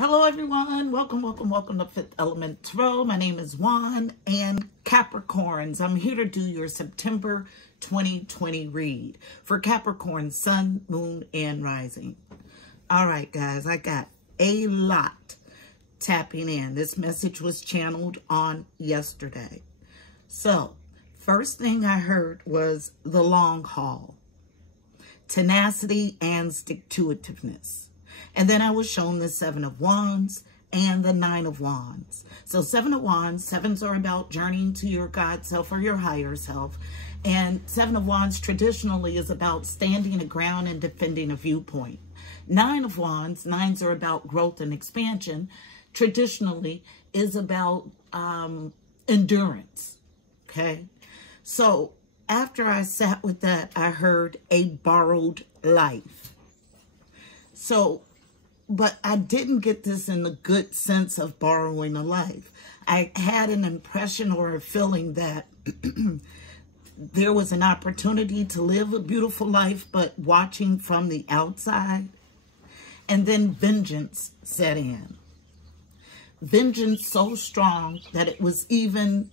Hello everyone, welcome to Fifth Element Tarot. My name is Juan and Capricorns. I'm here to do your September 2020 read for Capricorn, Sun, Moon, and Rising. All right, guys, I got a lot tapping in. This message was channeled on yesterday. So, first thing I heard was the long haul, tenacity, and stick-to-itiveness. And then I was shown the Seven of Wands and the Nine of Wands. So Seven of Wands, sevens are about journeying to your God self or your higher self. And Seven of Wands traditionally is about standing a ground and defending a viewpoint. Nine of Wands, nines are about growth and expansion, traditionally is about endurance, okay? So after I sat with that, I heard a borrowed life. So, but I didn't get this in the good sense of borrowing a life. I had an impression or a feeling that there was an opportunity to live a beautiful life, but watching from the outside. And then vengeance set in. Vengeance so strong that it was even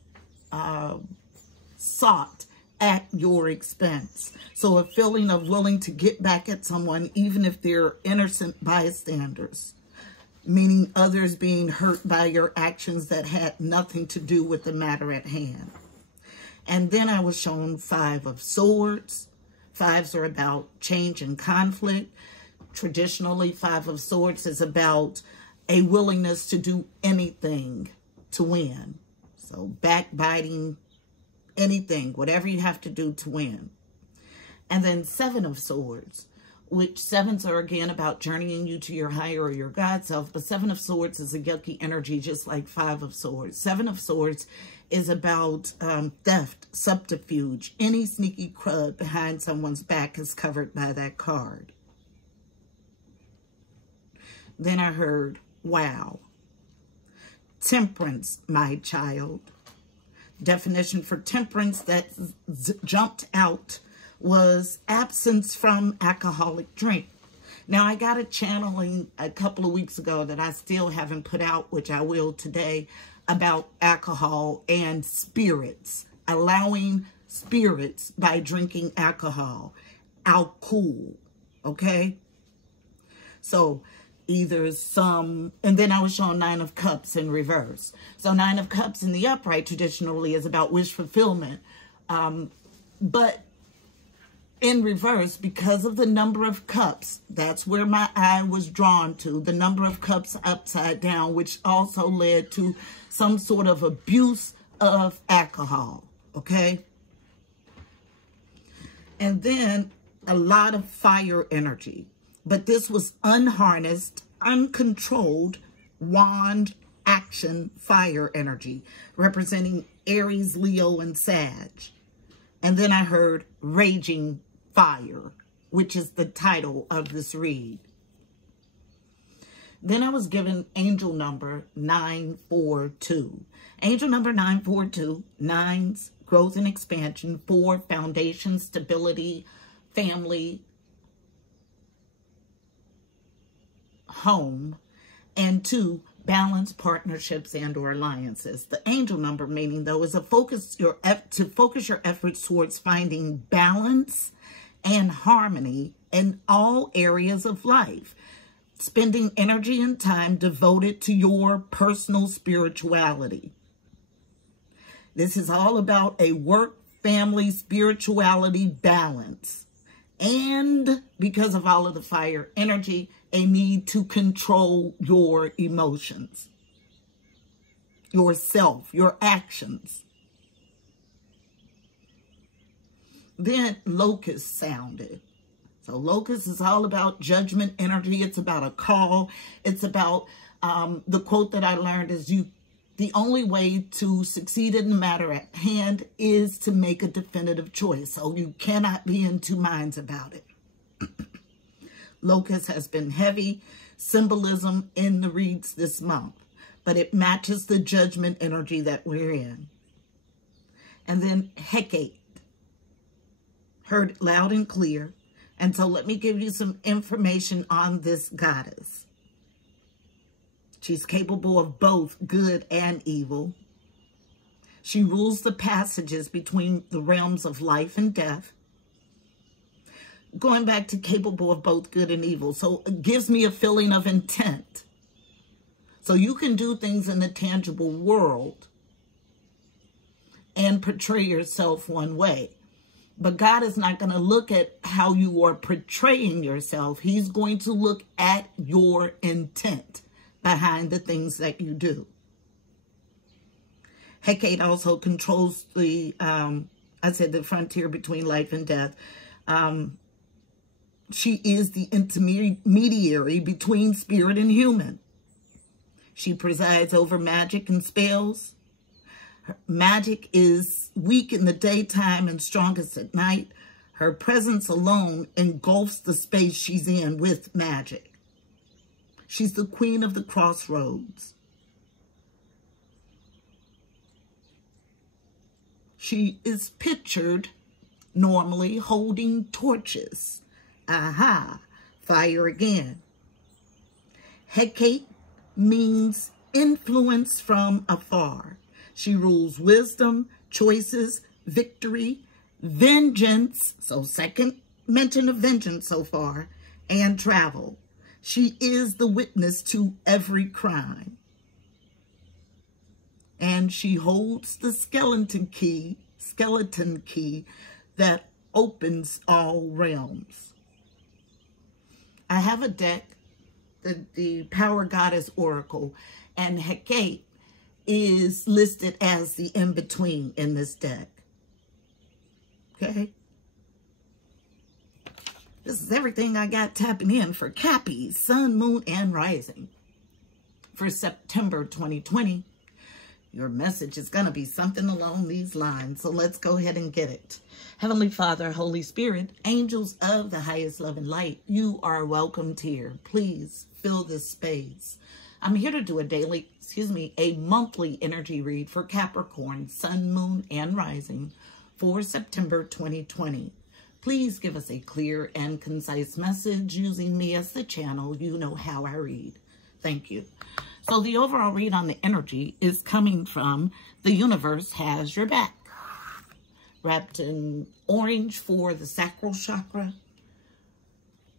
sought at your expense. So a feeling of willing to get back at someone, even if they're innocent bystanders, meaning others being hurt by your actions that had nothing to do with the matter at hand. And then I was shown Five of Swords. Fives are about change and conflict. Traditionally, Five of Swords is about a willingness to do anything to win. So backbiting, anything, whatever you have to do to win. And then Seven of Swords, which sevens are again about journeying you to your higher or your God self. But Seven of Swords is a yucky energy, just like Five of Swords. Seven of Swords is about theft, subterfuge. Any sneaky crud behind someone's back is covered by that card. Then I heard, wow. Temperance, my child. Definition for temperance that jumped out was absence from alcoholic drink. Now, I got a channeling a couple of weeks ago that I still haven't put out, which I will today, about alcohol and spirits. Allowing spirits by drinking alcohol. Alcohol, okay? So either some, and then I was shown Nine of Cups in reverse. So Nine of Cups in the upright traditionally is about wish fulfillment. But in reverse, because of the number of cups, that's where my eye was drawn to, the number of cups upside down, which also led to some sort of abuse of alcohol, okay? And then a lot of fire energy. But this was unharnessed, uncontrolled, wand action fire energy, representing Aries, Leo, and Sag. And then I heard Raging Fire, which is the title of this read. Then I was given angel number 942. Angel number 942, nines, growth and expansion, 4, foundation, stability, family, home, and 2, balance, partnerships, and or alliances. The angel number meaning, though, is to focus your efforts towards finding balance and harmony in all areas of life, spending energy and time devoted to your personal spirituality. This is all about a work, family, spirituality balance. And because of all of the fire energy, a need to control your emotions, yourself, your actions. Then locust sounded. So locust is all about judgment energy. It's about a call. It's about the quote that I learned is the only way to succeed in the matter at hand is to make a definitive choice. So you cannot be in two minds about it. Locust has been heavy symbolism in the reads this month, but it matches the judgment energy that we're in. And then Hecate, heard loud and clear. And so let me give you some information on this goddess. She's capable of both good and evil. She rules the passages between the realms of life and death. Going back to capable of both good and evil. So it gives me a feeling of intent. So you can do things in the tangible world and portray yourself one way. But God is not going to look at how you are portraying yourself. He's going to look at your intent behind the things that you do. Hecate also controls the, the frontier between life and death. She is the intermediary between spirit and human. She presides over magic and spells. Magic is weak in the daytime and strongest at night. Her presence alone engulfs the space she's in with magic. She's the queen of the crossroads. She is pictured normally holding torches. Aha, fire again. Hecate means influence from afar. She rules wisdom, choices, victory, vengeance, so second mention of vengeance so far, and travel. She is the witness to every crime. And she holds the skeleton key that opens all realms. I have a deck, the Power Goddess Oracle, and Hecate is listed as the in-between in this deck. Okay? This is everything I got tapping in for Cappy, Sun, Moon, and Rising for September 2020. Your message is going to be something along these lines, so let's go ahead and get it. Heavenly Father, Holy Spirit, angels of the highest love and light, you are welcomed here. Please fill this space. I'm here to do a monthly energy read for Capricorn, Sun, Moon, and Rising for September 2020. Please give us a clear and concise message using me as the channel. You know how I read. Thank you. So the overall read on the energy is coming from The Universe Has Your Back. Wrapped in orange for the sacral chakra.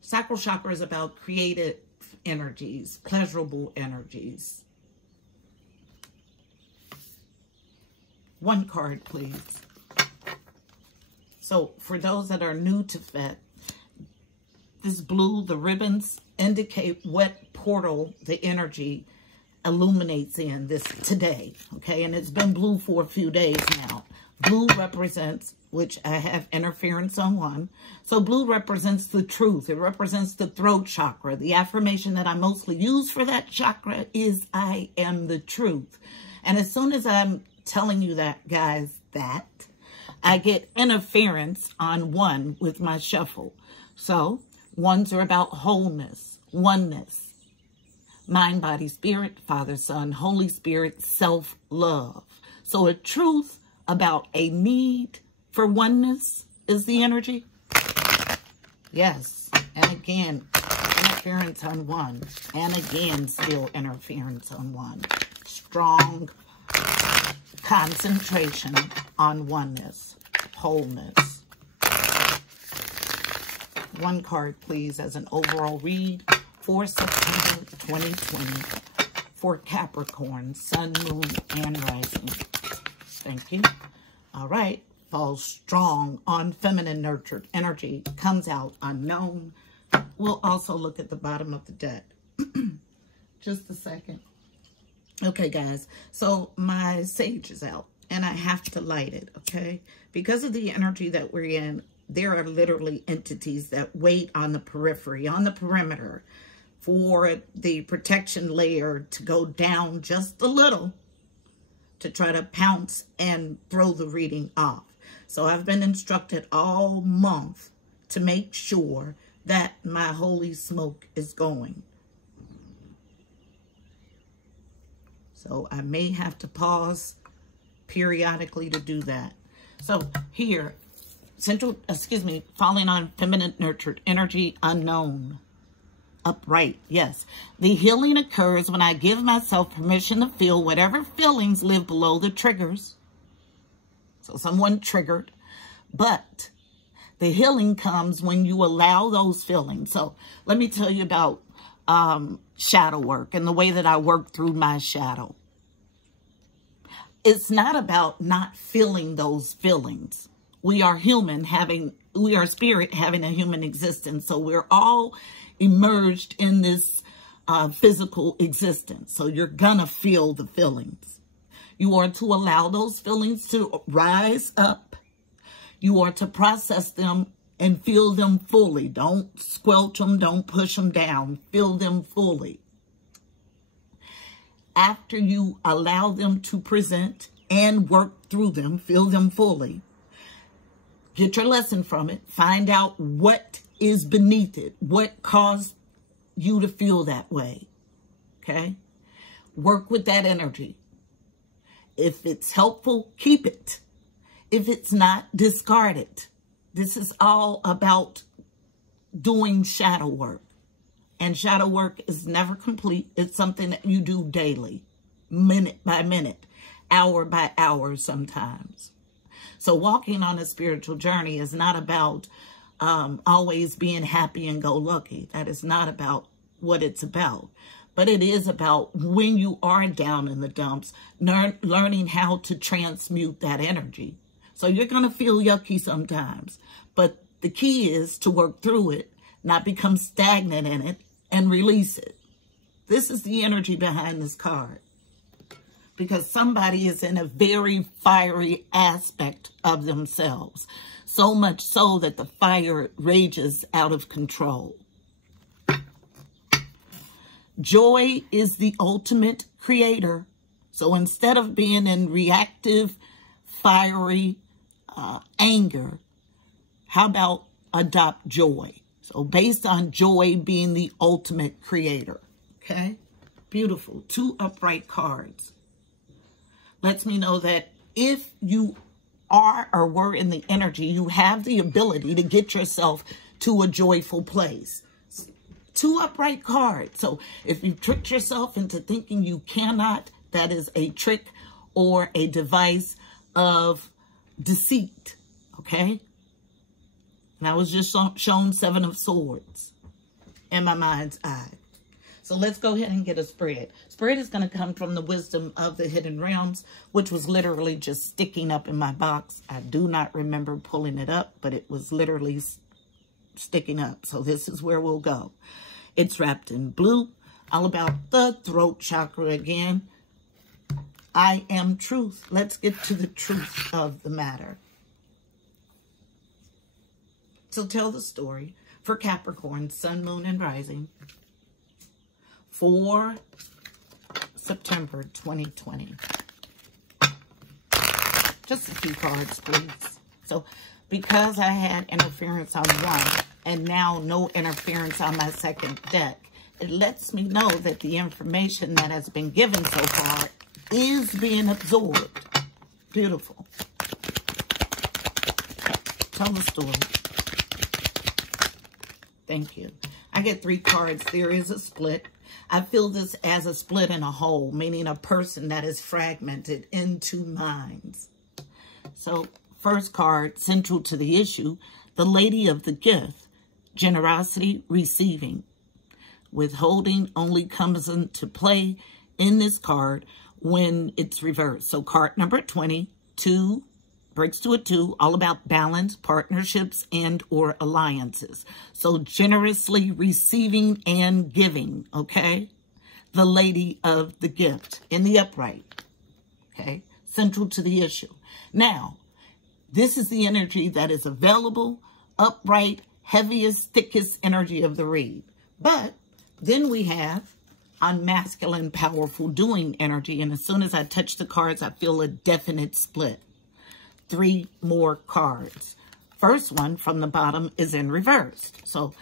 Sacral chakra is about creative energies, pleasurable energies. One card, please. So for those that are new to FET, this blue, the ribbons indicate what portal the energy illuminates in this today, okay? And it's been blue for a few days now. Blue represents, which I have interference on one. So blue represents the truth. It represents the throat chakra. The affirmation that I mostly use for that chakra is I am the truth. And as soon as I'm telling you that, guys, I get interference on one with my shuffle. So ones are about wholeness, oneness. Mind, body, spirit, Father, Son, Holy Spirit, self-love. So a truth about a need for oneness is the energy. Yes. And again, interference on one. And again, still interference on one. Strong concentration on oneness, wholeness. One card, please, as an overall read for September 2020 for Capricorn, Sun, Moon, and Rising. Thank you. All right. Falls strong on feminine nurtured energy. Comes out unknown. We'll also look at the bottom of the deck. Just a second. Okay, guys. So my sage is out and I have to light it, okay? Because of the energy that we're in, there are literally entities that wait on the periphery, on the perimeter, for the protection layer to go down just a little to try to pounce and throw the reading off. So I've been instructed all month to make sure that my holy smoke is going. So I may have to pause periodically to do that. So here, falling on feminine nurtured energy, unknown. upright. Yes. The healing occurs when I give myself permission to feel whatever feelings live below the triggers. So someone triggered. But the healing comes when you allow those feelings. So let me tell you about shadow work and the way that I work through my shadow. It's not about not feeling those feelings. We are human we are spirit having a human existence. So we're all emerged in this physical existence. So you're gonna feel the feelings. You are to allow those feelings to rise up. You are to process them and feel them fully. Don't squelch them. Don't push them down. Feel them fully. After you allow them to present and work through them, feel them fully. Get your lesson from it. Find out what is beneath it. What caused you to feel that way. Okay? Work with that energy. If it's helpful, keep it. If it's not, discard it. This is all about doing shadow work. And shadow work is never complete. It's something that you do daily, minute by minute, hour by hour sometimes. So walking on a spiritual journey is not about always being happy and go lucky. That is not about what it's about. But it is about when you are down in the dumps, learning how to transmute that energy. So you're going to feel yucky sometimes. But the key is to work through it, not become stagnant in it, and release it. This is the energy behind this card. Because somebody is in a very fiery aspect of themselves. So much so that the fire rages out of control. Joy is the ultimate creator. So instead of being in reactive, fiery anger, how about adopt joy? So based on joy being the ultimate creator. Okay? Beautiful. 2 upright cards. Lets me know that if you are or were in the energy, you have the ability to get yourself to a joyful place. 2 upright cards. So if you tricked yourself into thinking you cannot, that is a trick or a device of deceit. Okay? And I was just shown 7 of Swords in my mind's eye. So let's go ahead and get a spread. Spread is going to come from the wisdom of the hidden realms, which was literally just sticking up in my box. I do not remember pulling it up, but it was literally sticking up. So this is where we'll go. It's wrapped in blue, all about the throat chakra again. I am truth. Let's get to the truth of the matter. So tell the story for Capricorn, Sun, Moon, and Rising for September 2020. Just a few cards, please. So because I had interference on one and now no interference on my second deck, it lets me know that the information that has been given so far is being absorbed. Beautiful. Tell the story. Thank you. I get 3 cards. There is a split. I feel this as a split in a whole, meaning a person that is fragmented into minds. So, first card, central to the issue, the Lady of the Gift, generosity, receiving. Withholding only comes into play in this card when it's reversed. So, card number 20, 2, breaks to a 2, all about balance, partnerships, and or alliances. So generously receiving and giving, okay? The Lady of the Gift in the upright, okay? Central to the issue. Now, this is the energy that is available, upright, heaviest, thickest energy of the read. But then we have on masculine, powerful, doing energy. And as soon as I touch the cards, I feel a definite split. 3 more cards. First one from the bottom is in reverse. So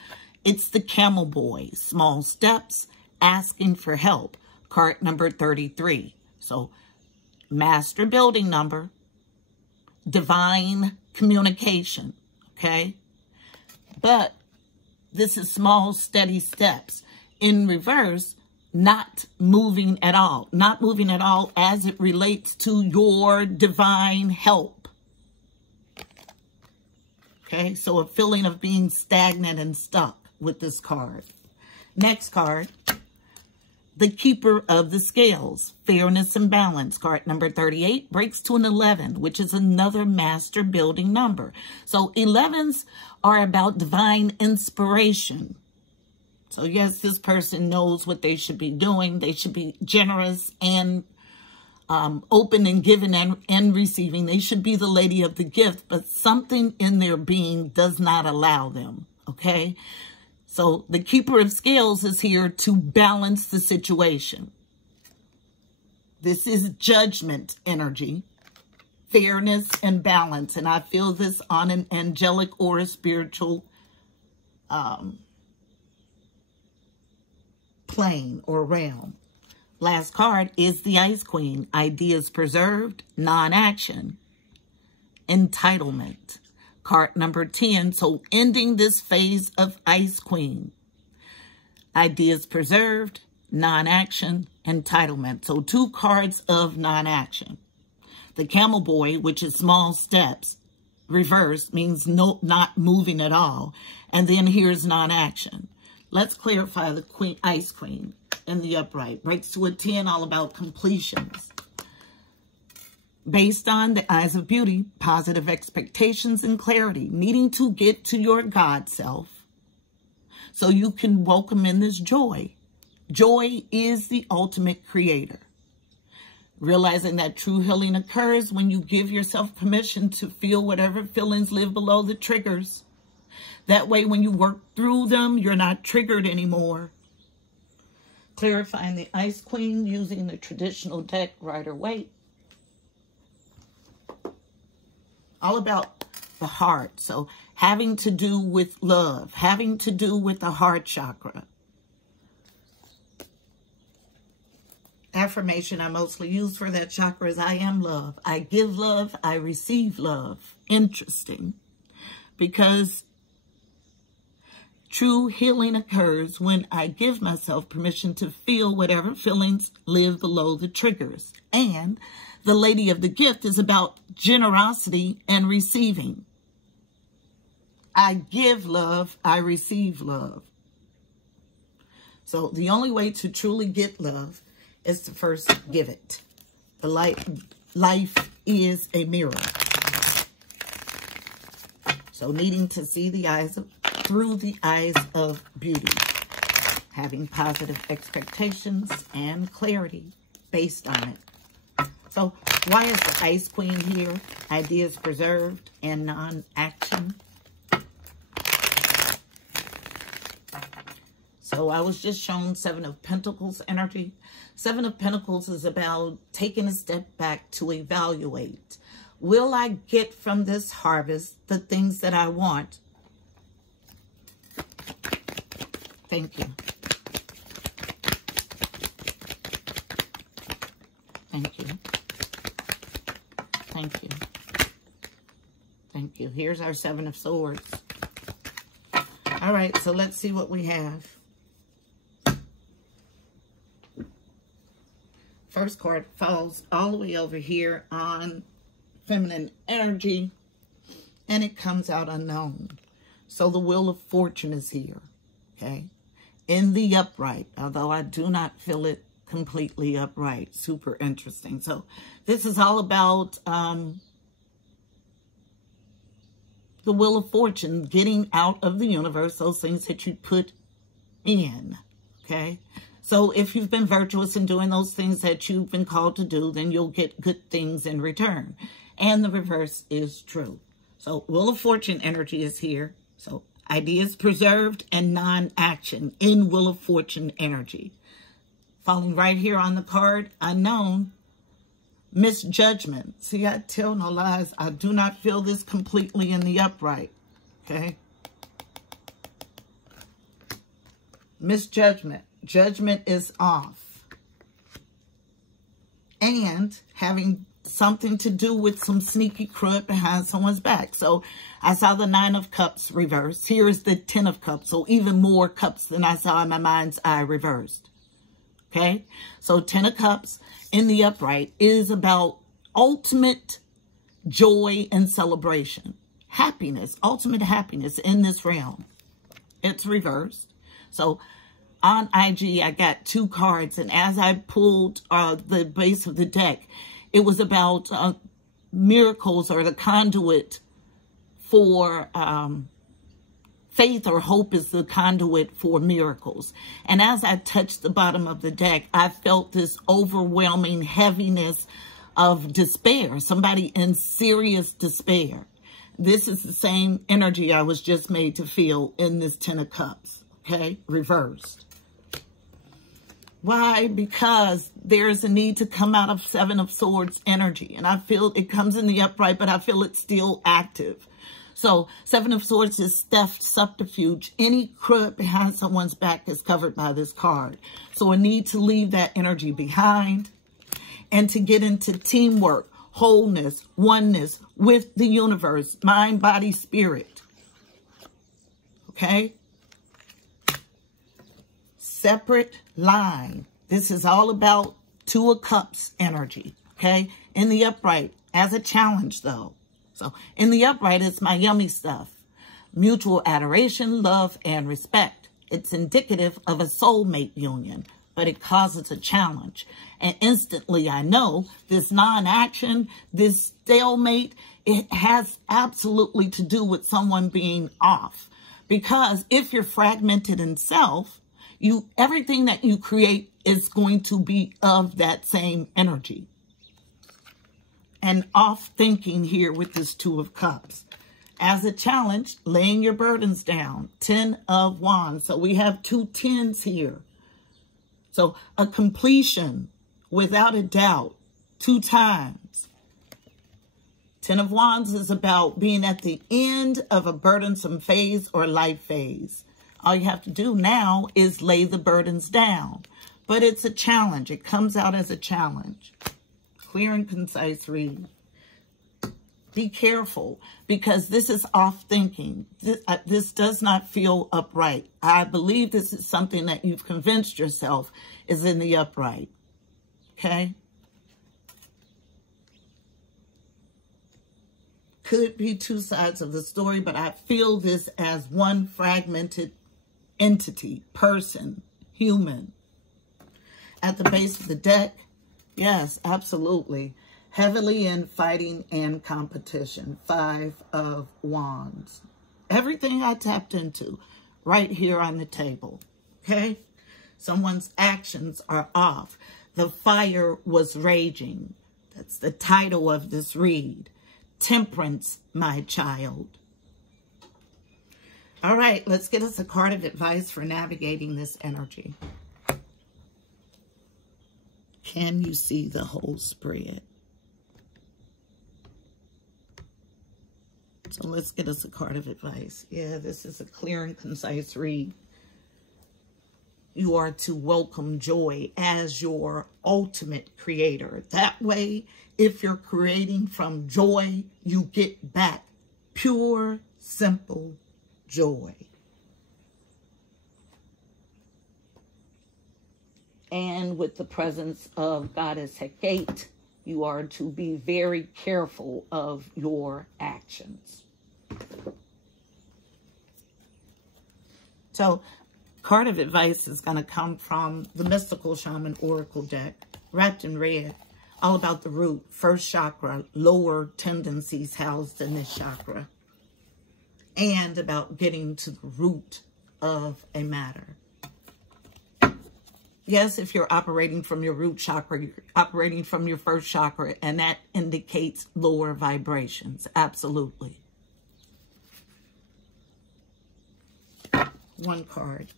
it's the Camel Boy, small steps, asking for help. Card number 33. So master building number, divine communication, okay? But this is small, steady steps. in reverse, not moving at all. Not moving at all as it relates to your divine help. Okay, so a feeling of being stagnant and stuck with this card. Next card, the Keeper of the Scales, Fairness and Balance. Card number 38 breaks to an 11, which is another master building number. So 11s are about divine inspiration. So yes, this person knows what they should be doing. They should be generous and open and giving and receiving. They should be the lady of the gift, but something in their being does not allow them, okay? So the Keeper of Scales is here to balance the situation. This is judgment energy, fairness and balance. And I feel this on an angelic or a spiritual plane or realm. Last card is the Ice Queen. Ideas preserved, non-action, entitlement. Card number 10, so ending this phase of Ice Queen. Ideas preserved, non-action, entitlement. So 2 cards of non-action. The Camel Boy, which is small steps, reverse, means no, not moving at all. And then here's non-action. Let's clarify the Queen, Ice Queen in the upright. Breaks to a 10, all about completions. Based on the eyes of beauty, positive expectations and clarity, needing to get to your God self so you can welcome in this joy. Joy is the ultimate creator. Realizing that true healing occurs when you give yourself permission to feel whatever feelings live below the triggers. That way, when you work through them, you're not triggered anymore. Clarifying the Ice Queen using the traditional deck, Rider-Waite. All about the heart. So having to do with love, having to do with the heart chakra. Affirmation I mostly use for that chakra is I am love. I give love. I receive love. Interesting. Because true healing occurs when I give myself permission to feel whatever feelings live below the triggers. And the Lady of the Gift is about generosity and receiving. I give love, I receive love. So the only way to truly get love is to first give it. The life is a mirror. So needing to see the eyes through the eyes of beauty. Having positive expectations and clarity based on it. So why is the Ice Queen here? Ideas preserved and non-action. So I was just shown 7 of Pentacles energy. 7 of Pentacles is about taking a step back to evaluate. Will I get from this harvest the things that I want? Thank you. Thank you. Thank you. Thank you. Here's our 7 of Swords. All right, so let's see what we have. First card falls all the way over here on feminine energy, and it comes out unknown. So the Wheel of Fortune is here, okay? In the upright, although I do not feel it completely upright. Super interesting. So this is all about the Wheel of Fortune, getting out of the universe, those things that you put in, okay? So if you've been virtuous in doing those things that you've been called to do, then you'll get good things in return. And the reverse is true. So Wheel of Fortune energy is here. So ideas preserved and non-action in Wheel of Fortune energy. Falling right here on the card, unknown, misjudgment. See, I tell no lies. I do not feel this completely in the upright, okay? Misjudgment. Judgment is off. and having something to do with some sneaky crook behind someone's back. So I saw the 9 of Cups reversed. Here's the 10 of Cups. So even more cups than I saw in my mind's eye reversed. Okay. So 10 of Cups in the upright is about ultimate joy and celebration. Happiness, ultimate happiness in this realm. It's reversed. So on IG, I got 2 cards. And as I pulled the base of the deck, it was about miracles, or the conduit for faith, or hope is the conduit for miracles. And as I touched the bottom of the deck, I felt this overwhelming heaviness of despair. Somebody in serious despair. This is the same energy I was just made to feel in this 10 of Cups. Okay, reversed. Why? Because there's a need to come out of 7 of Swords energy. And I feel it comes in the upright, but I feel it's still active. So 7 of Swords is theft, subterfuge. Any crook behind someone's back is covered by this card. So a need to leave that energy behind and to get into teamwork, wholeness, oneness with the universe, mind, body, spirit. Okay? Separate line. This is all about 2 of Cups energy. Okay? In the upright, as a challenge though. So in the upright, it's my yummy stuff. Mutual adoration, love, and respect. It's indicative of a soulmate union, but it causes a challenge. And instantly I know this non-action, this stalemate, it has absolutely to do with someone being off. Because if you're fragmented in self, everything that you create is going to be of that same energy. And off thinking here with this 2 of Cups. As a challenge, laying your burdens down. 10 of Wands. So we have 2 10s here. So a completion, without a doubt, 2 times. 10 of Wands is about being at the end of a burdensome phase or life phase. All you have to do now is lay the burdens down. But it's a challenge. It comes out as a challenge. Clear and concise read. Be careful, because this is off thinking. This does not feel upright. I believe this is something that you've convinced yourself is in the upright. Okay? Could be 2 sides of the story, but I feel this as one fragmented entity, person, human. At the base of the deck, yes, absolutely. Heavily in fighting and competition. 5 of Wands. Everything I tapped into right here on the table. Okay? Someone's actions are off. The fire was raging. That's the title of this read. Temperance, my child. All right, let's get us a card of advice for navigating this energy. Can you see the whole spread? So let's get us a card of advice. Yeah, this is a clear and concise read. You are to welcome joy as your ultimate creator. That way, if you're creating from joy, you get back pure, simple joy. And with the presence of Goddess Hecate, you are to be very careful of your actions. So, card of advice is going to come from the Mystical Shaman Oracle deck, wrapped in red, all about the root, first chakra, lower tendencies housed in this chakra, and about getting to the root of a matter. Yes, if you're operating from your root chakra, you're operating from your first chakra, and that indicates lower vibrations. Absolutely. One card.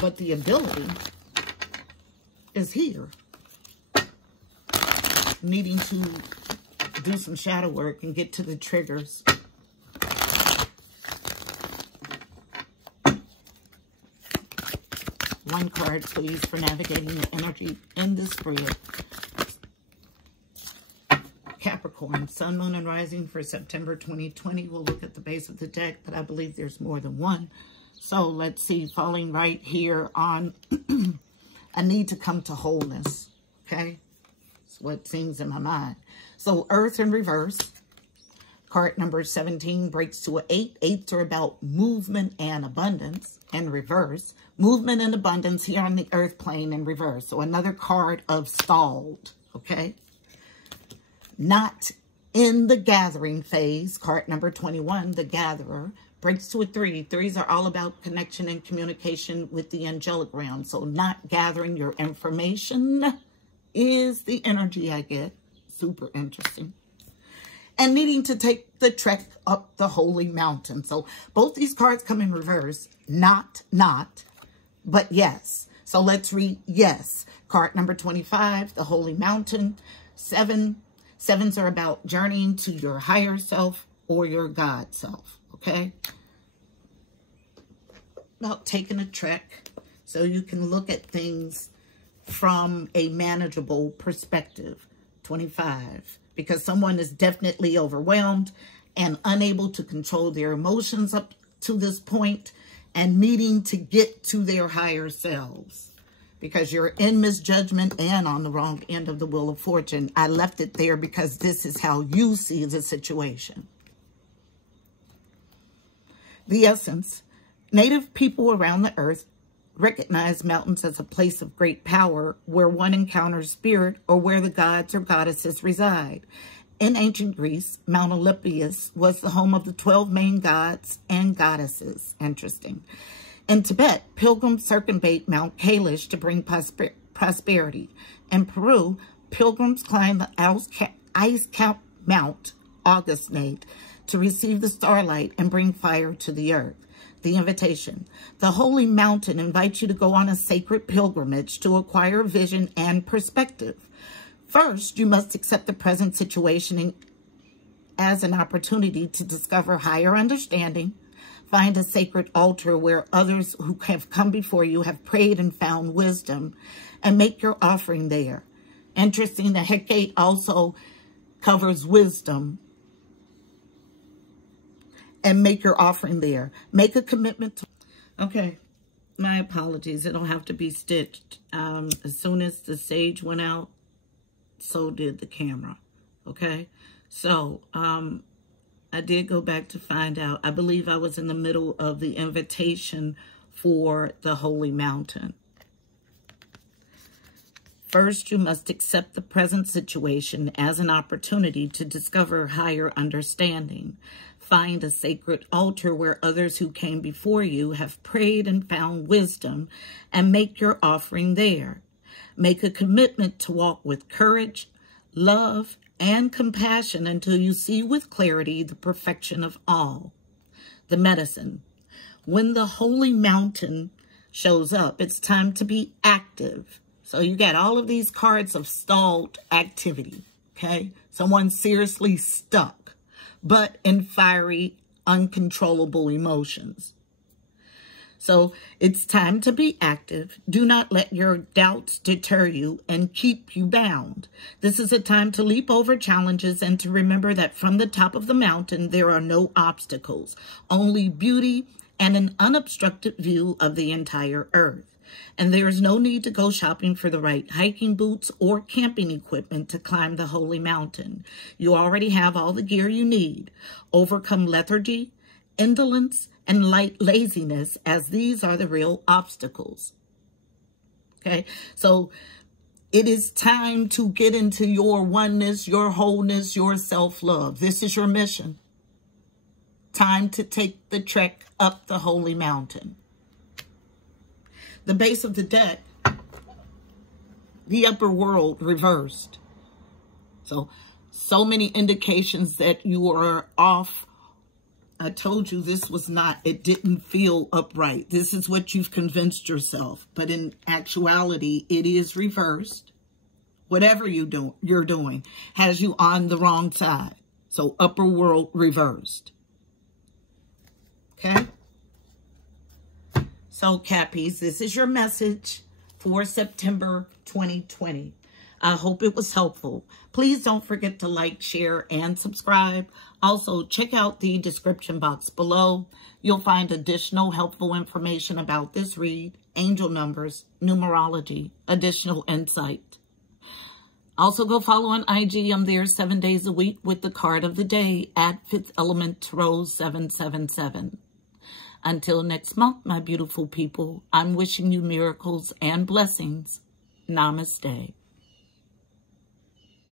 But the ability is here. Needing to do some shadow work and get to the triggers. One card, please, for navigating the energy in this spread. Capricorn, Sun, Moon, and Rising for September 2020. We'll look at the base of the deck, but I believe there's more than one. So let's see, falling right here on a need to come to wholeness, okay? That's what seems in my mind. So Earth in reverse. Card number 17 breaks to an 8. 8s are about movement and abundance in reverse. Movement and abundance here on the Earth plane in reverse. So another card of stalled, okay? Not in the gathering phase. Card number 21, the gatherer, breaks to a 3. 3s are all about connection and communication with the angelic realm. So not gathering your information is the energy I get. Super interesting. And needing to take the trek up the holy mountain. So both these cards come in reverse. Not, but yes. So let's read yes. Card number 25, the holy mountain. 7s are about journeying to your higher self or your God self, okay? About taking a trek so you can look at things from a manageable perspective. 25, because someone is definitely overwhelmed and unable to control their emotions up to this point and needing to get to their higher selves. Because you're in misjudgment and on the wrong end of the wheel of fortune. I left it there because this is how you see the situation. The essence. Native people around the earth recognize mountains as a place of great power where one encounters spirit or where the gods or goddesses reside. In ancient Greece, Mount Olympus was the home of the 12 main gods and goddesses. Interesting. In Tibet, pilgrims circumvent Mount Kailash to bring prosperity. In Peru, pilgrims climb the ice-capped Mount Augustnate to receive the starlight and bring fire to the earth. The invitation. The holy mountain invites you to go on a sacred pilgrimage to acquire vision and perspective. First, you must accept the present situation as an opportunity to discover higher understanding. Find a sacred altar where others who have come before you have prayed and found wisdom, and make your offering there. Interesting, the Hecate also covers wisdom. And make your offering there. Make a commitment to... Okay, my apologies. It'll have to be stitched. As soon as the sage went out, so did the camera. Okay, so I did go back to find out. I believe I was in the middle of the invitation for the holy mountain. First, you must accept the present situation as an opportunity to discover higher understanding. Find a sacred altar where others who came before you have prayed and found wisdom, and make your offering there. Make a commitment to walk with courage, love, and compassion until you see with clarity the perfection of all. The medicine. When the holy mountain shows up, it's time to be active. So you got all of these cards of stalled activity, okay? Someone seriously stuck, but in fiery, uncontrollable emotions. So it's time to be active. Do not let your doubts deter you and keep you bound. This is a time to leap over challenges and to remember that from the top of the mountain, there are no obstacles, only beauty and an unobstructed view of the entire earth. And there is no need to go shopping for the right hiking boots or camping equipment to climb the holy mountain. You already have all the gear you need. Overcome lethargy, indolence, and light laziness, as these are the real obstacles. Okay, so it is time to get into your oneness, your wholeness, your self-love. This is your mission. Time to take the trek up the holy mountain. The base of the deck, the upper world reversed. So many indications that you are off. I told you this was not, it didn't feel upright. This is what you've convinced yourself. But in actuality, it is reversed. Whatever you're doing has you on the wrong side. So upper world reversed. Okay? So, Cappies, this is your message for September 2020. I hope it was helpful. Please don't forget to like, share, and subscribe. Also, check out the description box below. You'll find additional helpful information about this read, angel numbers, numerology, additional insight. Also, go follow on IG. I'm there 7 days a week with the card of the day at 5th Element Tarot 777. Until next month, my beautiful people, I'm wishing you miracles and blessings. Namaste.